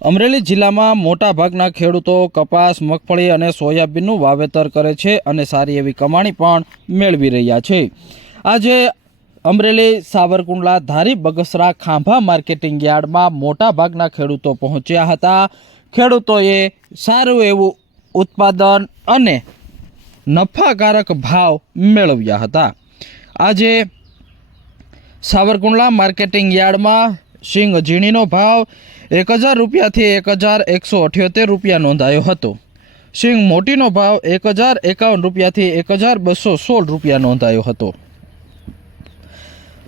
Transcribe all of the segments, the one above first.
અમરેલી જિલ્લામાં મોટાભાગના ખેડૂતો કપાસ, મગફળી અને સોયાબીનનું વાવેતર કરે છે અને સારી એવી કમાણી પણ મેળવી રહ્યા છે। આજે અમરેલી, સાવરકુંડલા, ધારી, બગસરા, ખાંભા માર્કેટિંગ યાર્ડમાં મોટાભાગના ખેડૂતો પહોંચ્યા હતા। ખેડૂતોએ સારું એવું ઉત્પાદન અને નફાકારક ભાવ મેળવ્યા હતા। આજે સાવરકુંડલા માર્કેટિંગ યાર્ડમાં સિંગ ઝીણીનો ભાવ 1000 રૂપિયાથી 1178 રૂપિયા નોંધાયો હતો। સિંગ મોટીનો ભાવ 1051 રૂપિયાથી 1216 રૂપિયા નોંધાયો હતો।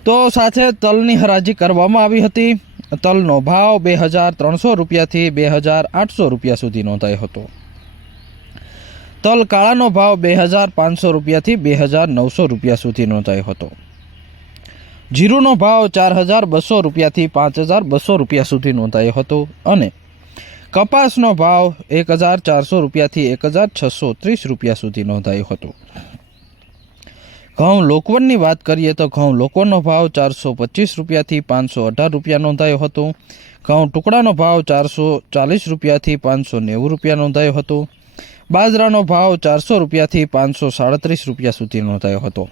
તો સાથે તલની હરાજી કરવામાં આવી હતી। તલનો ભાવ 2300 રૂપિયાથી 2800 રૂપિયા સુધી નોંધાયો હતો। તલ કાળાનો ભાવ 2500 રૂપિયાથી 2900 રૂપિયા સુધી નોંધાયો હતો। જીરુનો ભાવ 4200 રૂપિયાથી 5200 રૂપિયા સુધી નોંધાયો હતો અને કપાસનો ભાવ 1400 રૂપિયાથી 1630 રૂપિયા સુધી નોંધાયો હતો। ઘઉં લોકવનની વાત કરીએ તો ઘઉં લોકવનનો ભાવ 425 રૂપિયાથી 518 રૂપિયા નોંધાયો હતો। ઘઉં ટુકડાનો ભાવ 440 રૂપિયાથી 590 રૂપિયા નોંધાયો હતો। બાજરાનો ભાવ 400 રૂપિયાથી 537 રૂપિયા સુધી નોંધાયો હતો।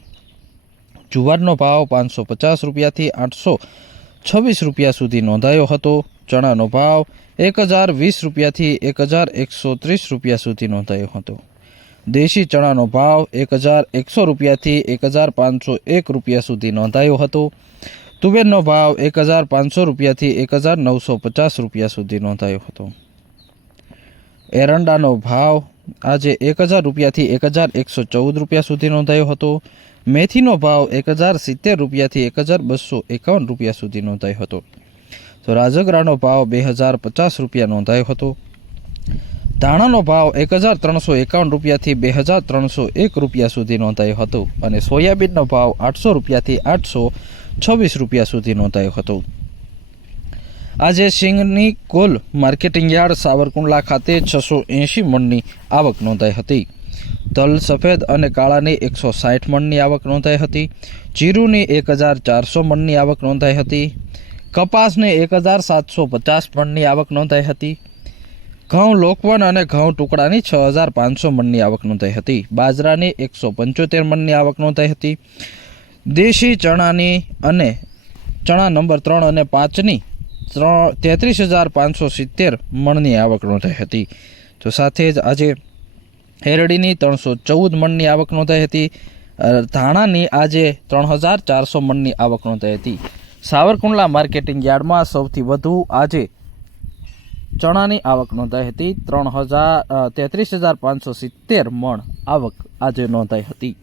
જુવારનો ભાવ 550 રૂપિયાથી 826 રૂપિયા સુધી નોંધાયો હતો। ચણાનો ભાવ 1020 રૂપિયાથી 1130 રૂપિયા સુધી નોંધાયો હતો। દેશી ચણાનો ભાવ 1100 રૂપિયાથી 1501 રૂપિયા સુધી નોંધાયો હતો। તુવેરનો ભાવ 1500 રૂપિયાથી 1950 રૂપિયા સુધી નોંધાયો હતો। એરંડાનો ભાવ આજે 1000 રૂપિયાથી 1114 રૂપિયા સુધી નોંધાયો હતો। મેથીનો ભાવ 1070 રૂપિયાથી 1251 રૂપિયા સુધી નોંધાયો હતો। તો રાજગરાનો ભાવ 2050 રૂપિયા નોંધાયો હતો। ધાણાનો ભાવ 1351 રૂપિયાથી 2301 રૂપિયા સુધી નોંધાયો હતો અને સોયાબીનનો ભાવ 800 રૂપિયાથી 826 રૂપિયા સુધી નોંધાયો હતો। આજે સિંગની કુલ માર્કેટિંગ યાર્ડ સાવરકુંડલા ખાતે 680 મણની આવક નોંધાઈ હતી। તલ સફેદ અને કાળાની 160 મણની આવક નોંધાઈ હતી। જીરુની 1400 મણની આવક નોંધાઈ હતી। કપાસની 1750 મણની આવક નોંધાઈ હતી। ઘઉં લોકવન અને ઘઉં ટુકડાની 6500 મણની આવક નોંધાઈ હતી। બાજરાની 175 મણની આવક નોંધાઈ હતી। દેશી ચણાની અને ચણા નંબર 3 અને 5ની 33570 મણની આવક નોંધાઈ હતી। તો સાથે જ આજે હેરડીની 314 મણની આવક નોંધાઈ હતી। ધાણાની આજે 3400 મણની આવક નોંધાઈ હતી। સાવરકુંડલા માર્કેટિંગ યાર્ડમાં સૌથી વધુ આજે ચણાની આવક નોંધાઈ હતી। 33570 મણ આવક આજે નોંધાઈ હતી।